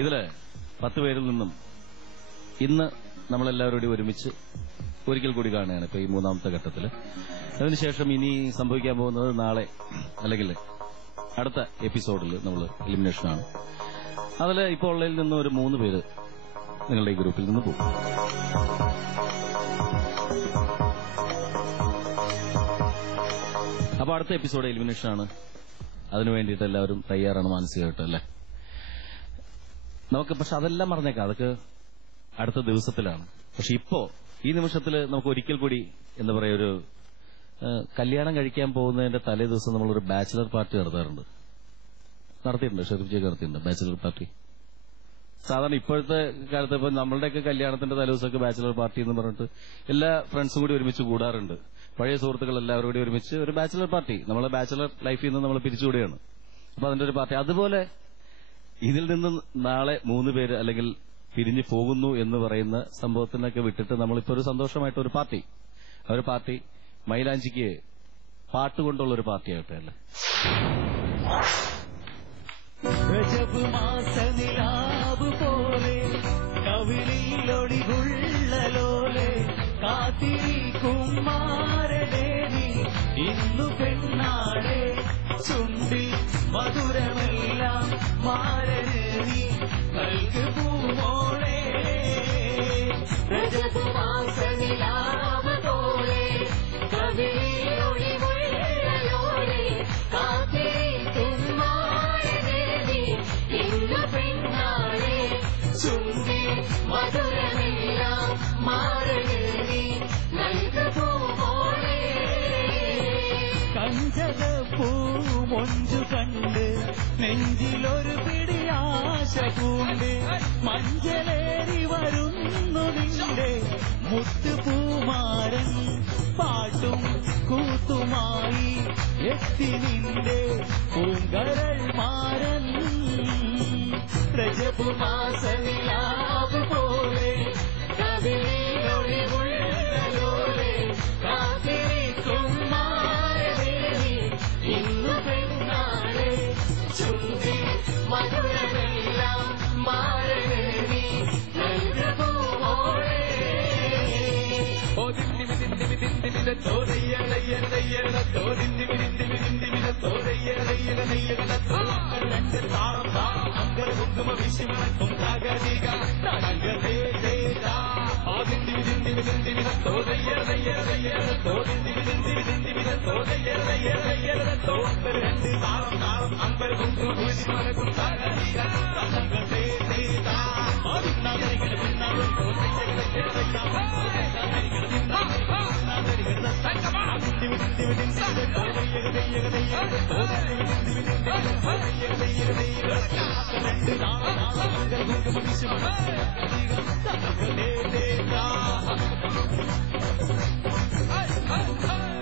ഇതില് 10 പേരിൽ നിന്നും ഇന്ന് നമ്മളെല്ലാവരോടും ഒരുമിച്ച് ഒരിക്കൽ കൂടി കാണുകയാണ് ഇപ്പൊ ഈ മൂന്നാമത്തെ ഘട്ടത്തിൽ. അതിനുശേഷം ഇനി സംഭവിക്കാൻ പോകുന്നത് നാളെ അല്ലെങ്കിൽ അടുത്ത എപ്പിസോഡിൽ നമ്മൾ എലിമിനേഷനാണ്. അതിൽ ഇപ്പോൾ ഉള്ളതിൽ നിന്ന് ഒരു 3 പേര് നിങ്ങളുടെ ഈ ഗ്രൂപ്പിൽ നിന്ന് പോകും. അപ്പൊ അടുത്ത എപ്പിസോഡ് എലിമിനേഷനാണ്. അതിനു വേണ്ടിയിട്ട് എല്ലാവരും തയ്യാറാണ് മാനസികമായിട്ട് അല്ലേ? നമുക്ക് പക്ഷെ അതെല്ലാം മറന്നേക്കാം, അതൊക്കെ അടുത്ത ദിവസത്തിലാണ്. പക്ഷെ ഇപ്പോ ഈ നിമിഷത്തിൽ നമുക്ക് ഒരിക്കൽ കൂടി എന്താ പറയാ, ഒരു കല്യാണം കഴിക്കാൻ പോകുന്നതിന്റെ തലേ ദിവസം നമ്മളൊരു ബാച്ചിലർ പാർട്ടി നടത്തിയിട്ടുണ്ട്. ഷെരീഫ് ജെ നടത്തിയിട്ടുണ്ട് ബാച്ചിലർ പാർട്ടി. സാധാരണ ഇപ്പോഴത്തെ കാലത്ത് ഇപ്പൊ നമ്മളുടെയൊക്കെ കല്യാണത്തിന്റെ തലേദിവസമൊക്കെ ബാച്ചിലർ പാർട്ടി എന്ന് പറഞ്ഞിട്ട് എല്ലാ ഫ്രണ്ട്സും കൂടി ഒരുമിച്ച് കൂടാറുണ്ട്. പഴയ സുഹൃത്തുക്കൾ എല്ലാവരും കൂടി ഒരുമിച്ച് ഒരു ബാച്ചിലർ പാർട്ടി, നമ്മളെ ബാച്ചിലർ ലൈഫിൽ നിന്ന് നമ്മൾ പിരിച്ചുകൂടുകയാണ്. അപ്പൊ അതിന്റെ ഒരു പാർട്ടി. അതുപോലെ ഇതിൽ നിന്ന് നാളെ 3 പേര് അല്ലെങ്കിൽ പിരിഞ്ഞു പോകുന്നു എന്ന് പറയുന്ന സംഭവത്തിനൊക്കെ വിട്ടിട്ട് നമ്മളിപ്പോ ഒരു സന്തോഷമായിട്ട് ഒരു പാർട്ടി, ആ ഒരു പാർട്ടി മൈലാഞ്ചിക്ക് പാട്ടുകൊണ്ടുള്ള ഒരു പാർട്ടി ആകട്ടെ അല്ലേ? ഇന്നു പെണ്ണാടെ ചുണ്ടി മധുരമെല്ലാം മാരനീ നൽകു പൂമോളെ രജപുമാസനിലാവ് പോലെ കവിളിലൊളിവുള്ളയോളെ കാത്തിരിക്കും മാരനീ ഇന്നു പെണ്ണാടെ ചുണ്ടി മധുരമെല്ലാം മാരനീ നൽകു പൂമോളെ കഞ്ചകപ്പൂമൊഞ്ചു കണ്ട് നെഞ്ചിലൊരു പിടിയാശ പൂണ്ട് മഞ്ചലേറി വരുന്നു നിന്റെ മുത്തുപൂമാരൻ പാട്ടും കൂത്തുമായി എത്തി നിന്റെ പൂങ്കരൾ മാരൻ രജപുമാസനിലാവ് പോലെ കവിളിലൊളിവുള്ളയോളെ കാത്തിരിക്കും ഇന്നു പെണ്ണാളെ ചുണ്ടി മധുരമെല്ലാം മാരനീ നൽകുമോളെ Hey!